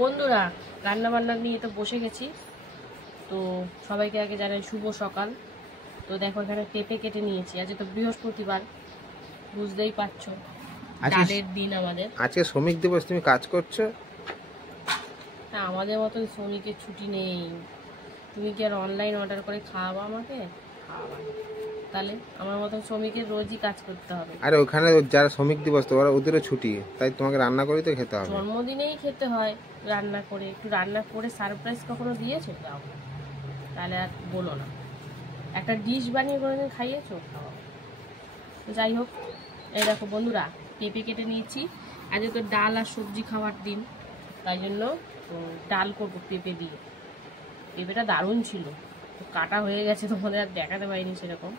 বন্ধুরা রান্না বান্না নিয়ে তো বসে গেছি। তো সবাইকে আগে জানাই শুভ সকাল। তো দেখো এখানে পেঁপে কেটে নিয়েছি। আজকে তো বৃহস্পতিবার, বুঝতেই পারছো, ডালের দিন আমাদের। আজকে শ্রমিক দিবস, তুমি কাজ করছো? হ্যাঁ, আমাদের মতন শ্রমিকের ছুটি নেই। তুমি কি আর অনলাইন অর্ডার করে খাওয়াবো আমাকে? খাওয়াবা না। তাহলে আমার মতন শ্রমিকের রোজই কাজ করতে হবে। আরে ওখানে যারা শ্রমিক দিবস তো ওদেরও ছুটি, তাই তোমাকে রান্না করেই তো খেতে হবে। জন্মদিনেই খেতে হয় রান্না করে। একটু রান্না করে সারপ্রাইজ কখনো দিয়েছো? যাও, তাহলে আর বলো না। একটা ডিশ বানিয়ে কোনোদিন খাইয়েছো? খাওয়াবো। তো যাই হোক, এই দেখো বন্ধুরা, পেঁপে কেটে নিয়েছি। আজকে তো ডাল আর সবজি খাওয়ার দিন, তাই জন্য ডাল করবো পেঁপে দিয়ে। পেঁপেটা দারুণ ছিল, তো কাটা হয়ে গেছে, তোমাদের আর দেখাতে পারিনি সেরকম।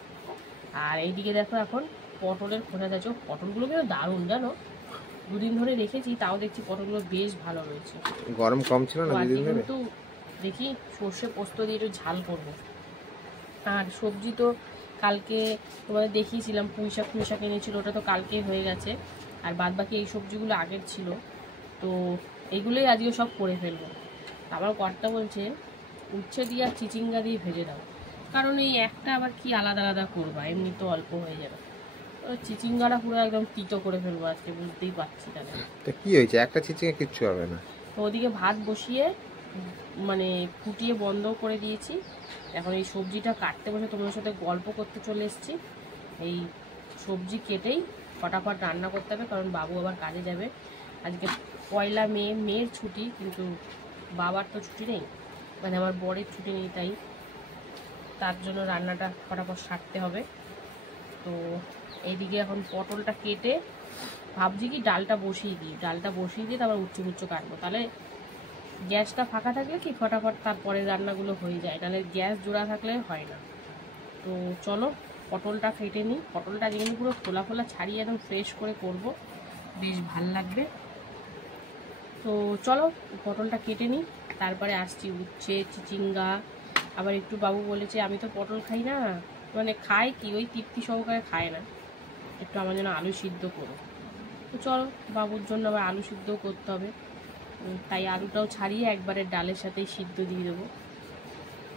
আর এইদিকে দেখো এখন পটলের খোসা যাচ্ছে। পটলগুলো কিন্তু দারুণ, জানো, দুদিন ধরে রেখেছি, তাও দেখছি পটলগুলো বেশ ভালো রয়েছে। গরম কম ছিল না দুদিন ধরে? কিন্তু দেখি সর্ষে পোস্ত দিয়ে একটু ঝাল করবো। আর সবজি তো কালকে তোমাদের দেখিয়েছিলাম, পুঁই শাক এনেছিল, ওটা তো কালকে হয়ে গেছে। আর বাদ বাকি এই সবজিগুলো আগের ছিল, তো এইগুলোই আজকে সব করে ফেলবো। আমার কর্তা বলছে উচ্ছে দিয়ে আর চিচিঙ্গা দিয়ে ভেজে দাও, কারণ এই একটা আবার কি আলাদা আলাদা করবা, এমনি তো অল্প হয়ে যাবে। চিচিঙ্গাটা পুরো একদম তিতো করে ফেলবো আজকে, বুঝতেই পারছি। তাহলে তো কি হয়েছে, একটা চিচিঙ্গা কিচ্ছু হবে না। তো ওদিকে ভাত বসিয়ে মানে ফুটিয়ে বন্ধ করে দিয়েছি। এখন এই সবজিটা কাটতে বসে তোমাদের সাথে গল্প করতে চলে এসেছি। এই সবজি কেটেই ফটাফট রান্না করতে হবে, কারণ বাবু আবার কাজে যাবে। আজকে পয়লা মে, মেয়ের ছুটি, কিন্তু বাবার তো ছুটি নেই, মানে আমার বরের ছুটি নেই, তাই তার জন্য রান্নাটা ফটাফট সারতে হবে। তো এইদিকে এখন পটলটা কেটে ভাবছি কি ডালটা বসিয়ে দিই, তারপর উচ্ছে কাটবো। তাহলে গ্যাসটা ফাঁকা থাকলে কি ফটাফট তারপরে রান্নাগুলো হয়ে যায়, নাহলে গ্যাস জোড়া থাকলে হয় না। তো চলো পটলটা কেটে নিই। পটলটা যেখানে পুরো খোলা খোলা ছাড়িয়ে একদম ফ্রেশ করে করব, বেশ ভাল লাগবে। তো চলো পটলটা কেটে নিই, তারপরে আসছি। উচ্ছে, চিচিঙ্গা, আবার একটু বাবু বলেছে আমি তো পটল খাই না, মানে খায় কি ওই তৃপ্তি সহকারে খায় না, একটু আমার জন্য আলু সিদ্ধ করো। তো চলো বাবুর জন্য আবার আলু সিদ্ধও করতে হবে, তাই আলুটাও ছাড়িয়ে একবারে ডালের সাথেই সিদ্ধ দিয়ে দেবো।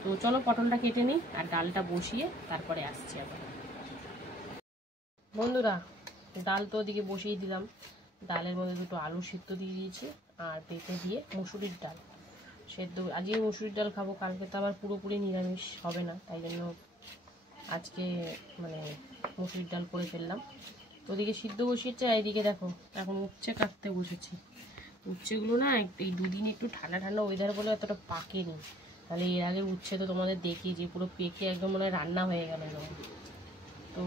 তো চলো পটলটা কেটে নিই আর ডালটা বসিয়ে তারপরে আসছি আবার। বন্ধুরা ডাল তো ওদিকে বসিয়ে দিলাম, ডালের মধ্যে দুটো আলু সিদ্ধ দিয়ে দিয়েছি আর পেঁপে দিয়ে মুসুরির ডাল সেদ্ধ। আজকে মুসুরির ডাল খাবো, কালকে তো আবার পুরোপুরি নিরামিষ হবে না, তাই জন্য আজকে মানে মুসুরির ডাল করে ফেললাম। তো ওদিকে সিদ্ধ বসিয়েছে, এইদিকে দেখো এখন উচ্ছে কাটতে বসেছি। উচ্ছেগুলো না এই দুদিন একটু ঠান্ডা ঠান্ডা ওয়েদার বলে এতটা পাকেনি, তাহলে এর আগে উচ্ছে তো তোমাদের দেখিয়েছি পুরো পেকে একদম মনে হয় রান্না হয়ে গেল একদম। তো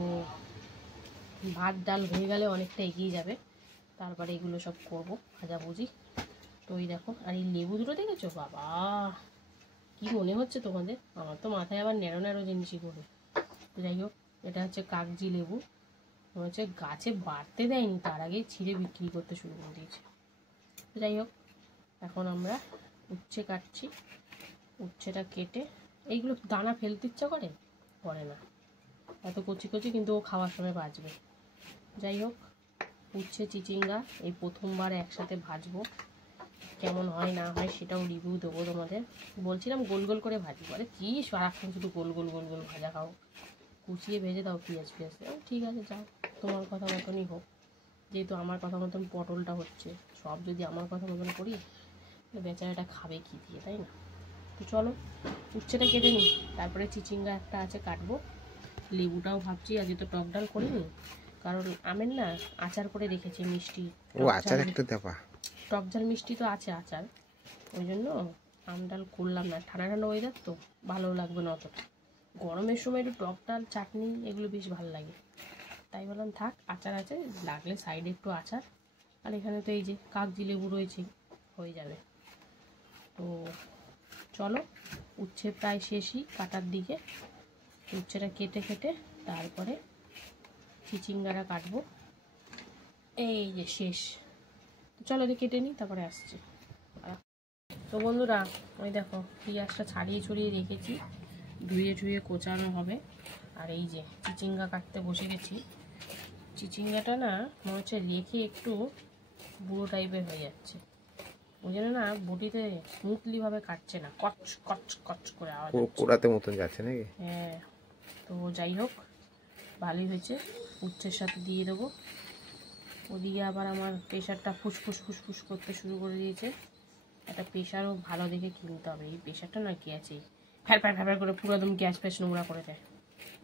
ভাত ডাল হয়ে গেলে অনেকটা এগিয়ে যাবে, তারপরে এগুলো সব করবো ভাজাভুজি। তো এই দেখো, আর এই লেবু দুটো দেখেছো বাবা, কি মনে হচ্ছে তোমাদের? আমার তো মাথায় আবার ন্যাড়ো ন্যাড়ো জিনিসই করে। যাই হোক, এটা হচ্ছে কাগজি লেবু, হচ্ছে গাছে বাড়তে দেয়নি, তার আগেই ছিঁড়ে বিক্রি করতে শুরু করে দিয়েছে। যাই হোক, এখন আমরা উচ্ছে কাটছি। উচ্ছেটা কেটে এইগুলো দানা ফেলতে ইচ্ছা করে না, এত কচি কচি, কিন্তু ও খাওয়ার সময় বাঁচবে। যাই হোক, উচ্ছে চিচিঙ্গা এই প্রথমবার একসাথে ভাজবো, কেমন হয় না হয় সেটাও রিভিউ দেবো তোমাদের। বলছিলাম গোল গোল করে ভাজি, বলে কি সারাক্ষণ শুধু গোল গোল গোল গোল ভাজা খাও, কুচিয়ে ভেজে দাও পেঁয়াজ ফিয়াজ। ঠিক আছে যাও, তোমার কথা মতনই হোক, যেহেতু আমার কথা মতন পটলটা হচ্ছে। সব যদি আমার কথা মতন করি বেচারাটা খাবে কি দিয়ে, তাই না? তো চলো উচ্ছেটা কেটে নিই, তারপরে চিচিঙ্গা একটা আছে কাটবো। লেবুটাও ভাবছি আজকে তো টক ডাল করিনি, কারণ আমের না আচার করে রেখেছি মিষ্টি। ও আচার একটা দেবা? টক ঝাল মিষ্টি তো আছে আচার, ওই জন্য আম ডাল করলাম না। ঠান্ডা ঠান্ডা ওয়েদার তো ভালো লাগবে না অতটা, গরমের সময় একটু টক ডাল চাটনি এগুলো বেশ ভালো লাগে, তাই বললাম থাক আচার আছে, লাগলে সাইডে একটু আচার। আর এখানে তো এই যে কাগজি লেবু রয়েছে, হয়ে যাবে। তো চলো উচ্ছে প্রায় শেষই কাটার দিকে, উচ্ছেটা কেটে কেটে তারপরে চিচিঙ্গাটা কাটবো, এই যে শেষ। চলো এটা কেটে নিই, তারপরে আসছি। তো বন্ধুরা ওই দেখো পেঁয়াজটা ছাড়িয়ে ছড়িয়ে রেখেছি, ধুয়ে ধুয়ে কোচানো হবে। আর এই যে চিচিঙ্গা কাটতে বসে গেছি। চিচিঙ্গাটা না মনে হচ্ছে রেখে একটু বুড়ো টাইপের হয়ে যাচ্ছে, ওই জন্য না বটিতে স্মুথলি ভাবে কাটছে না, কচ কচ কচ করে আওয়াজ কোড়াতে মতন যাচ্ছে নাকি? হ্যাঁ। তো যাই হোক, ভালোই হয়েছে। উচ্ছের সাথে দিয়ে দেবো। ওদিকে আবার আমার প্রেশারটা ফুসফুস ফুসফুস করতে শুরু করে দিয়েছে। একটা প্রেশারও ভালো দেখে কিনতে হবে। এই প্রেশারটা না কি আছে, ফ্যার ফ্যার করে পুরো একদম গ্যাস ফ্যাস নোংরা করে দেয়।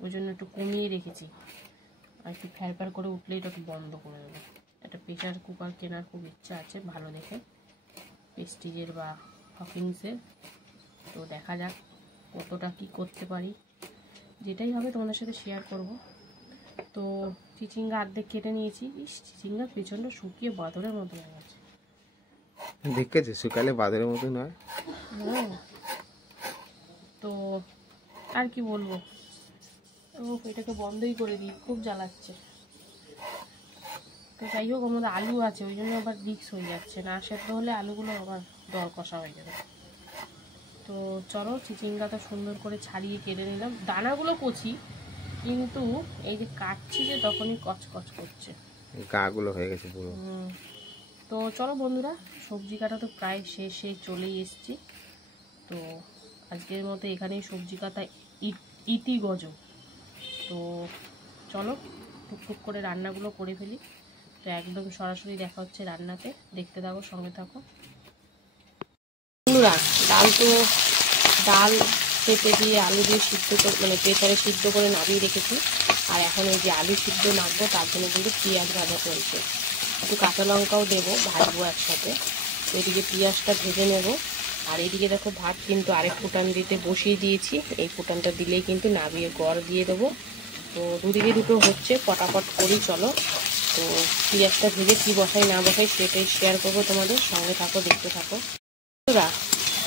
ওই জন্য একটু কমিয়ে রেখেছি। আর একটু ফ্যার করে উঠলেই এটা একটু বন্ধ করে দেবো। একটা প্রেশার কুকার কেনার খুব ইচ্ছা আছে ভালো দেখে, প্রেস্টিজের বা হকিংসের। তো দেখা যাক কতটা কি করতে পারি, যেটাই হবে তোমাদের সাথে শেয়ার করব। তো চিচিঙ্গা অর্ধেক কেটে নিয়েছি। চিচিঙ্গা পেছনটা শুকিয়ে বাদরের মতো হয়ে গেছে। দেখেছি শুকালে বাদরের মতো নয়। হ্যাঁ। তো আর কি বলবো, ও এটাকে বন্ধই করে দিই, খুব জ্বালাচ্ছে। তো যাই হোক, আমাদের আলু আছে ওই জন্য আবার রিক্স হয়ে যাচ্ছে, না সেদ্ধ হলে আলুগুলো আবার দর কষা হয়ে যাবে। তো চলো, চিচিঙ্গাটা সুন্দর করে ছাড়িয়ে কেটে নিলাম। দানাগুলো কচি, কিন্তু এই যে কাটছি যে তখনই কচকচ করছে, গাগুলো হয়ে গেছে পুরো। তো চলো বন্ধুরা, সবজি কাটা তো প্রায় শেষে চলেই এসছি। তো আজকের মতো এখানেই সবজি কাটা ইতি গজ। তো চলো টুকটুক করে রান্নাগুলো করে ফেলি। তো একদম সরাসরি দেখা হচ্ছে রান্নাতে, দেখতে থাকো, সঙ্গে থাকো বন্ধুরা। ডাল পেঁপে দিয়ে আলু দিয়ে সিদ্ধ করে, মানে প্রেসারে সিদ্ধ করে নামিয়ে রেখেছি। আর এখন এই যে আলু সিদ্ধ নামবো, তার জন্য কিন্তু পেঁয়াজ ভাজা চলছে। একটু কাঁচা লঙ্কাও দেবো, ভাজবো একসাথে। তো এদিকে পেঁয়াজটা ভেজে নেবো। আর এদিকে দেখো ভাত কিন্তু আরেক ফুটান দিতে বসিয়ে দিয়েছি। এই ফুটানটা দিলেই কিন্তু নামিয়ে গড় দিয়ে দেবো। তো দুদিকে দুটো হচ্ছে, পটাপট করি চলো। তো পেঁয়াজটা ভেজে কী বসাই না বসাই সেটাই শেয়ার করবো তোমাদের, সঙ্গে থাকো, দেখতে থাকো।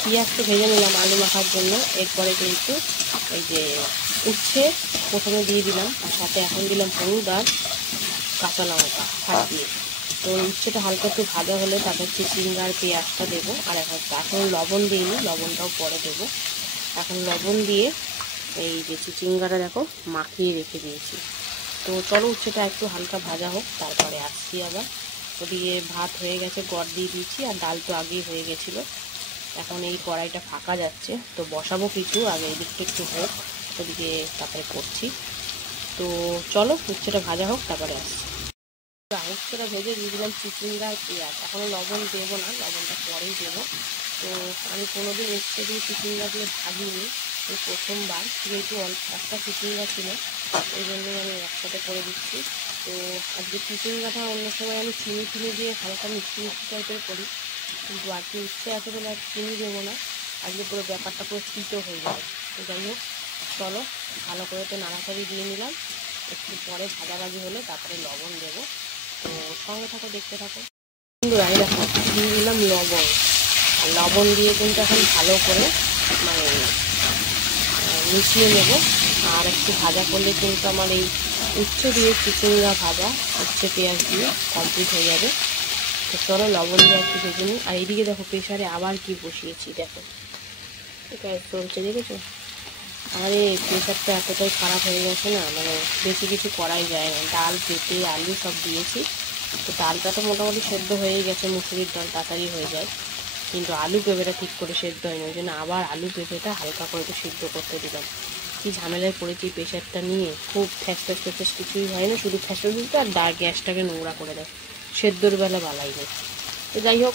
পেঁয়াজটা ভেজে নিলাম আলু মাখার জন্য। এরপরে কিন্তু এই যে উচ্ছে প্রথমে দিয়ে দিলাম, আর সাথে এখন দিলাম হলুদ আর কাঁচা লঙ্কা ফাটিয়ে। তো উচ্ছেটা হালকা একটু ভাজা হলে তারপর চিচিঙ্গা আর পেঁয়াজটা দেবো। আর এখন লবণ দিইনি, লবণটাও পরে দেবো। এখন লবণ দিয়ে এই যে চিচিঙ্গাটা দেখো মাখিয়ে রেখে দিয়েছি। তো চলো উচ্ছেটা একটু হালকা ভাজা হোক, তারপরে আসছি আবার। ওদিকে ভাত হয়ে গেছে, গড় দিয়ে দিয়েছি, আর ডাল তো আগেই হয়ে গেছিলো। এখন এই কড়াইটা ফাঁকা যাচ্ছে, তো বসাবো কিছু, আগে এদিকটা একটু হোক, ওদিকে তারপরে করছি। তো চলো উচ্ছেটা ভাজা হোক, তারপরে আসছি। উচ্ছেটা ভেজে দিয়ে দিলাম চিচিঙ্গা আর পেঁয়াজ। এখনও লবণ দেবো না, লবণটা পরেই দেবো। তো আমি কোনোদিন উচ্ছে দিয়ে চিচিঙ্গা দিয়ে ভাজিনি, এই প্রথমবার। যেহেতু একটা চিচিঙ্গা ছিল, ওই জন্যই আমি একসাথে করে দিচ্ছি। তো আজকে চিচিঙ্গাটা অন্য সময় আমি চিনি দিয়ে হালকা মিষ্টি মিষ্টি টাইপের করি, কিন্তু আজকে উচ্ছে আছে বলে আর চিনি দেবো না। আজকে পুরো ব্যাপারটা পুরো তিতো হয়ে যাবে। তো যাই হোক, চলো ভালো করে তো নাড়াচাড়ি দিয়ে নিলাম। একটু পরে ভাজাভাজি হলে তারপরে লবণ দেবো। তো সঙ্গে থাকো, দেখতে থাকো বন্ধুরা। এই দেখো দিয়ে দিলাম লবণ। আর লবণ দিয়ে কিন্তু এখন ভালো করে মানে মিশিয়ে নেব। আর একটু ভাজা করলে কিন্তু আমার এই উচ্ছে দিয়ে চিচিঙ্গা ভাজা, উচ্ছে পেঁয়াজ দিয়ে কমপ্লিট হয়ে যাবে। তো চলো লবণ দিয়ে একটু ভেজে নিই। আর এইদিকে দেখো প্রেশারে আবার কি বসিয়েছি, দেখো এটা চলছে, দেখেছো? আরে প্রেশারটা এতটাই খারাপ হয়ে গেছে না, মানে বেশি কিছু করাই যায় না। ডাল পেঁপে আলু সব দিয়েছি। তো ডালটা তো মোটামুটি সেদ্ধ হয়েই গেছে, মুসুরির ডাল তাড়াতাড়ি হয়ে যায়, কিন্তু আলু পেঁপেটা ঠিক করে সেদ্ধ হয়নি। ওই জন্য আবার আলু পেঁপেটা হালকা করে একটু সিদ্ধ করতে দিলাম। কি ঝামেলায় পড়েছি প্রেশারটা নিয়ে, খুব ঠ্যাস কিছুই হয় না, শুধু ঠ্যাসটা দিতে আর গ্যাসটাকে নোংরা করে দেয়। সেদ্ধর বেলা বালাই নেই। তো যাই হোক,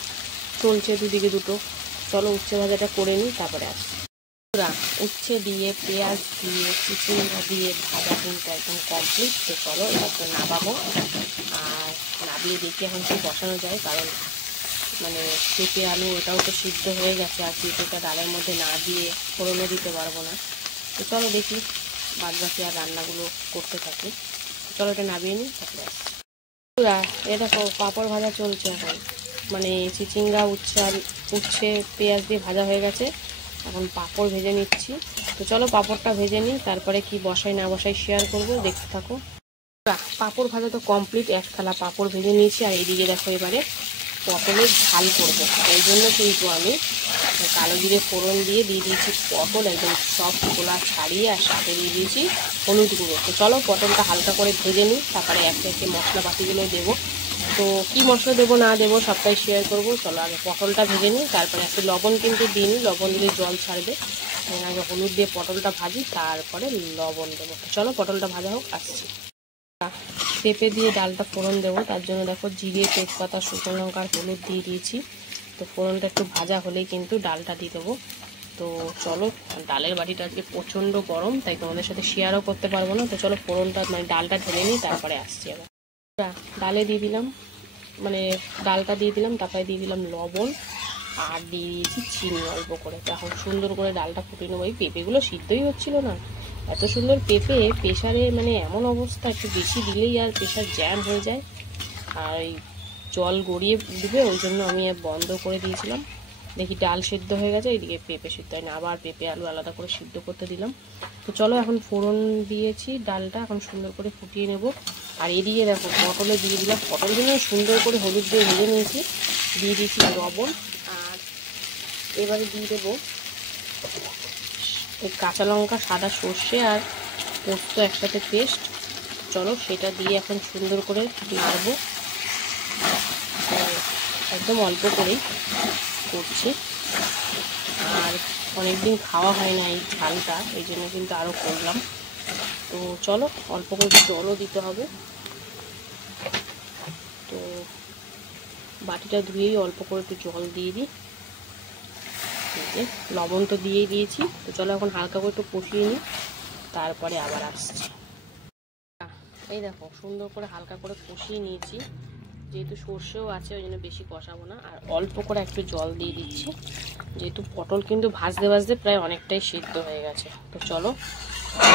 চলছে দুদিকে দুটো। চলো উচ্ছে ভাজাটা করে নিই, তারপরে আসছি। উচ্ছে দিয়ে পেঁয়াজ দিয়ে চিচিঙ্গা দিয়ে ভাজা কিন্তু একদম কমপ্লিট। তো চলো এটাকে নামাবো। আর নামিয়ে দেখি এখন কি বসানো যায়, কারণ মানে পেঁপে আলু ওটাও তো সিদ্ধ হয়ে গেছে, আর পেঁপেটা ডালের মধ্যে না দিয়ে ফোড়নও দিতে পারবো না। তো চলো দেখি বাদ বাকি আর রান্নাগুলো করতে থাকি। চলো এটা নামিয়ে নিই, তারপরে আসছি। এটা পাঁপড় ভাজা চলছে এখন, মানে চিচিঙ্গা উচ্ছে পেঁয়াজ দিয়ে ভাজা হয়ে গেছে, এখন পাঁপড় ভেজে নিচ্ছি। তো চলো পাঁপড়টা ভেজে নিই, তারপরে কি বসাই না বসাই শেয়ার করবো, দেখতে থাকো। পাঁপড় ভাজা তো কমপ্লিট, এক থালা পাঁপড় ভেজে নিয়েছি। আর এইদিকে দেখো এবারে পটলের ঝাল করবো, এই জন্য কিন্তু আমি কালো জিরে ফোড়ন দিয়ে দিয়েছি পটল, একদম সব খোলা ছাড়িয়ে, আর সাথে দিয়ে দিয়েছি হলুদ গুঁড়ো। তো চলো পটলটা হালকা করে ভেজে নিই, তারপরে একে একে মশলাপাতিগুলো দেবো। তো কি মশলা দেবো না দেবো সবটাই শেয়ার করবো। চলো আগে পটলটা ভেজে নিই, তারপরে একটু লবণ কিন্তু দিইনি, লবণ দিলে জল ছাড়বে। আগে হলুদ দিয়ে পটলটা ভাজি, তারপরে লবণ দেবো। চলো পটলটা ভাজা হোক, আসছি। পেঁপে দিয়ে ডালটা ফোড়ন দেবো, তার জন্য দেখো জিরে, তেজপাতা, শুকনো লঙ্কা আর হলুদ দিয়ে দিয়েছি। তো ফোড়নটা একটু ভাজা হলেই কিন্তু ডালটা দিয়ে দেবো। তো চলো, ডালের বাটিটা আজকে প্রচণ্ড গরম, তাই তোমাদের সাথে শেয়ারও করতে পারবো না। তো চলো ফোড়নটা মানে ডালটা ঢেলে নিই, তারপরে আসছি আবার। ডালে দিয়ে দিলাম, মানে ডালটা দিয়ে দিলাম, তারপরে দিয়ে দিলাম লবণ আর দিয়ে দিয়েছি চিনি অল্প করে। এখন সুন্দর করে ডালটা ফুটিয়ে নেবো। এই পেঁপেগুলো সিদ্ধই হচ্ছিল না, এত সুন্দর পেঁপে। প্রেশারে মানে এমন অবস্থা, একটু বেশি দিলেই আর প্রেশার জ্যাম হয়ে যায়, আর এই জল গড়িয়ে দিবে, ওই জন্য আমি বন্ধ করে দিয়েছিলাম। দেখি ডাল সিদ্ধ হয়ে গেছে, এইদিকে পেঁপে সিদ্ধ হয়নি, আবার পেঁপে আলু আলাদা করে সিদ্ধ করতে দিলাম। তো চলো এখন ফোড়ন দিয়েছি, ডালটা এখন সুন্দর করে ফুটিয়ে নেব। আর এদিকে দেখো পটলে দিয়ে দিলাম, পটলগুলো সুন্দর করে হলুদ দিয়ে ভেজে নিয়েছি, দিয়ে দিয়েছি লবণ। আর এবারে দিয়ে দেবো এই কাঁচা লঙ্কা, সাদা সর্ষে আর পোস্ত একসাথে পেস্ট। চলো সেটা দিয়ে এখন সুন্দর করে নাড়বো, একদম অল্প করেই করছি। আর অনেকদিন খাওয়া হয় না এই ঝালটা, এই জন্য কিন্তু আরও করলাম। তো চলো অল্প করে জলও দিতে হবে। তো বাটিটা ধুয়েই অল্প করে একটু জল দিয়ে দিই, লবণ তো দিয়েই দিয়েছি। তো চলো এখন হালকা করে একটু কষিয়ে নিই, তারপরে আবার আসছি। এই দেখো সুন্দর করে হালকা করে কষিয়ে নিয়েছি, যেহেতু সর্ষেও আছে ওই জন্য বেশি কষাবো না। আর অল্প করে একটু জল দিয়ে দিচ্ছি, যেহেতু পটল কিন্তু ভাজতে ভাজতে প্রায় অনেকটাই সিদ্ধ হয়ে গেছে। তো চলো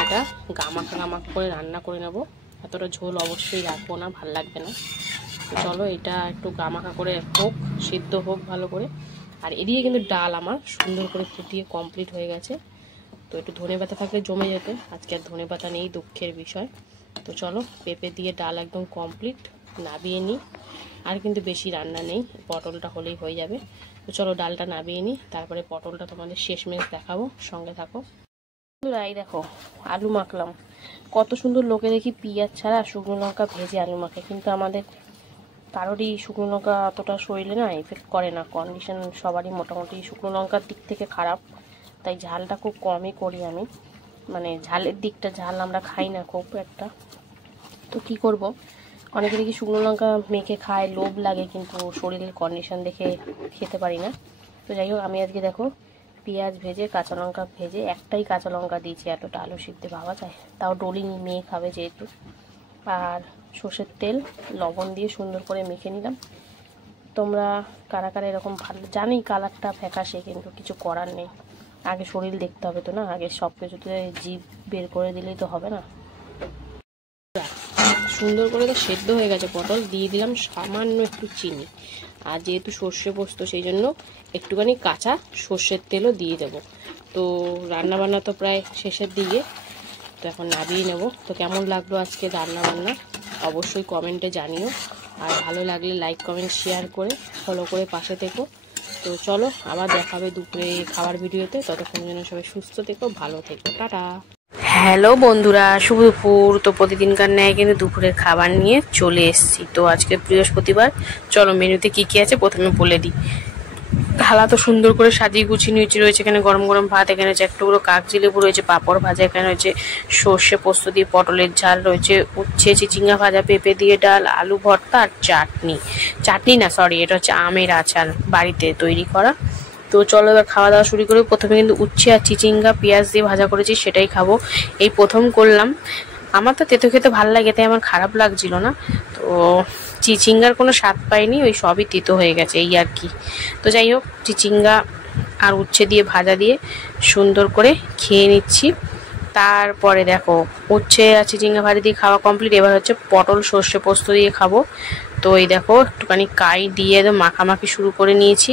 এটা গামাখা গামাখা করে রান্না করে নেব, এতটা ঝোল অবশ্যই রাখবো না, ভাল লাগবে না। তো চলো এটা একটু গামাখা করে হোক, সিদ্ধ হোক ভালো করে। আর এদিকে কিন্তু ডাল আমার সুন্দর করে ফুটিয়ে কমপ্লিট হয়ে গেছে। তো একটু ধনেপাতা থাকলে জমে যেতে, আজকে আর ধনেপাতা নেই, দুঃখের বিষয়। তো চলো পেঁপে দিয়ে ডাল একদম কমপ্লিট, নাবিয়ে নিই। আর কিন্তু বেশি রান্না নেই, পটলটা হলেই হয়ে যাবে। তো চলো ডালটা নাবিয়ে নিই, তারপরে পটলটা তোমাদের শেষমেশ দেখাবো, সঙ্গে থাকো। এই দেখো আলু মাখলাম, কত সুন্দর লোকে দেখি পেঁয়াজ ছাড়া শুকনো লঙ্কা ভেজে আলু মাখে, কিন্তু আমাদের কারোরই শুকনো লঙ্কা অতটা শরীরে না এফেক্ট করে না, কন্ডিশন সবারই মোটামুটি শুকনো লঙ্কার দিক থেকে খারাপ, তাই ঝালটা খুব কমই করি আমি, মানে ঝালের দিকটা, ঝাল আমরা খাই না খুব একটা। তো কি করব, অনেকে দেখি শুকনো লঙ্কা মেখে খায়, লোভ লাগে, কিন্তু শরীরের কন্ডিশন দেখে খেতে পারি না। তো যাই হোক আমি আজকে দেখো পেঁয়াজ ভেজে, কাঁচা লঙ্কা ভেজে, একটাই কাঁচা লঙ্কা দিয়েছি, এতটা আলু সিদ্ধ ভাবা যায়, তাও ডলিনি, মেয়ে খাবে যেহেতু। আর সর্ষের তেল লবণ দিয়ে সুন্দর করে মেখে নিলাম। তোমরা কারা কারা এরকম ভালো, জানি কালারটা ফ্যাকাশে, কিন্তু কিছু করার নেই, আগে শরীর দেখতে হবে তো না, আগে সব কিছুতে জিভ বের করে দিলেই তো হবে না। সুন্দর করে তো সেদ্ধ হয়ে গেছে পটল, দিয়ে দিলাম সামান্য একটু চিনি। আর যেহেতু সর্ষে পোস্ত সেই জন্য একটুখানি কাঁচা সর্ষের তেলও দিয়ে দেবো। তো রান্নাবান্না তো প্রায় শেষের দিকে, তো এখন নামিয়ে নেব। তো কেমন লাগলো আজকে রান্নাবান্না অবশ্যই কমেন্টে জানিও, আর ভালো লাগলে লাইক কমেন্ট শেয়ার করে ফলো করে পাশে থেকো। তো চলো আবার দেখা হবে দুপুরে খাবার ভিডিওতে, ততক্ষণ যেন সবাই সুস্থ থেকো, ভালো থেকো, টাটা। হ্যালো বন্ধুরা, শুভ দুপুর। তো প্রতিদিনকার ন্যায় কিন্তু দুপুরের খাবার নিয়ে চলে এসেছি। তো আজকে বৃহস্পতিবার, চলো মেনুতে কি কি আছে প্রথমে বলে দিই। থালা তো সুন্দর করে সাজিয়ে গুছিয়ে নিয়েছি, রয়েছে এখানে গরম গরম ভাত, এখানে রয়েছে একটু করে কাগজি লেবু, রয়েছে পাঁপড় ভাজা, এখানে রয়েছে সর্ষে পোস্ত দিয়ে পটলের ঝাল, রয়েছে উচ্ছে চিচিঙ্গা ভাজা, পেঁপে দিয়ে ডাল, আলু ভর্তা আর চাটনি না সরি, এটা হচ্ছে আমের আচার বাড়িতে তৈরি করা। তো চলো এবার খাওয়া দাওয়া শুরু করি। প্রথমে কিন্তু উচ্ছে আর চিচিঙ্গা পেঁয়াজ দিয়ে ভাজা করেছি, সেটাই খাবো, এই প্রথম করলাম। আমার তো তেতো খেতে ভালো লাগে, তাই আমার খারাপ লাগছিল না। তো চিচিঙ্গার কোনো স্বাদ পাইনি, ওই সবই তিতো হয়ে গেছে এই আর কি। তো যাই হোক চিচিঙ্গা আর উচ্ছে দিয়ে ভাজা দিয়ে সুন্দর করে খেয়ে নিচ্ছি। তারপরে দেখো উচ্ছে আর চিচিঙ্গা ভাজা দিয়ে খাওয়া কমপ্লিট, এবার হচ্ছে পটল সর্ষে পোস্ত দিয়ে খাবো। তো এই দেখো একটুখানি কাই দিয়ে একদম মাখামাখি শুরু করে নিয়েছি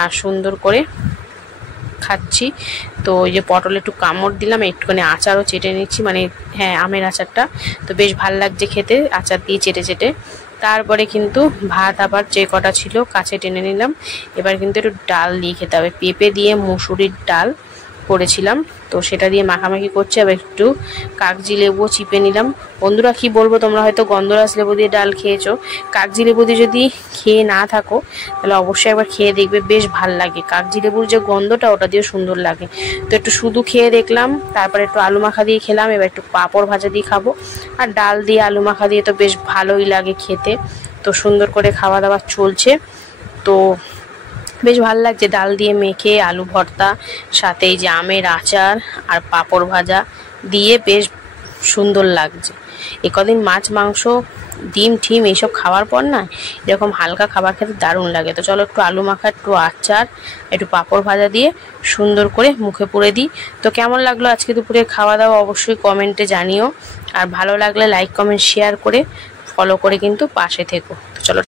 আর সুন্দর করে খাচ্ছি। তো ওই যে পটলে একটু কামড় দিলাম, একটুখানি আচারও চেটে নিচ্ছি, মানে হ্যাঁ আমের আচারটা, তো বেশ ভাল লাগছে খেতে আচার দিয়ে চেটে চেটে। তারপরে কিন্তু ভাত আবার যে কটা ছিল কাছে টেনে নিলাম। এবার কিন্তু একটু ডাল দিয়ে খেতে হবে, পেঁপে দিয়ে মুসুরির ডাল, করেছিলাম, তো সেটা দিয়ে মাখামাখি করছি। আবার একটু কাগজি লেবু চিপে নিলাম। বন্ধুরা কি বলবো, তোমরা হয়তো গন্ধরাজ লেবু দিয়ে ডাল খেয়েছো, কাগজি লেবু দিয়ে যদি খেয়ে না থাকো তাহলে অবশ্যই একবার খেয়ে দেখবে, বেশ ভাল লাগে। কাগজি লেবুর যে গন্ধটা ওটা দিয়ে সুন্দর লাগে। তো একটু শুধু খেয়ে দেখলাম, তারপরে একটু আলু মাখা দিয়ে খেলাম, এবার একটু পাঁপড় ভাজা দিয়ে খাবো। আর ডাল দিয়ে আলু মাখা দিয়ে তো বেশ ভালোই লাগে খেতে। তো সুন্দর করে খাওয়া দাওয়া চলছে। তো বেশ ভালো লাগছে ডাল দিয়ে মেখে, আলু ভর্তা, সাথে এই যে আমের আচার আর পাঁপড় ভাজা দিয়ে বেশ সুন্দর লাগছে। এ কদিন মাছ মাংস ডিম ঠিম এইসব খাওয়ার পর না এরকম হালকা খাবার খেতে দারুণ লাগে। তো চলো একটু আলু মাখা, একটু আচার, একটু পাঁপড় ভাজা দিয়ে সুন্দর করে মুখে পুরে দিই। তো কেমন লাগলো আজকে দুপুরে খাওয়া দাওয়া অবশ্যই কমেন্টে জানিও। আর ভালো লাগলে লাইক কমেন্ট শেয়ার করে ফলো করে কিন্তু পাশে থেকো।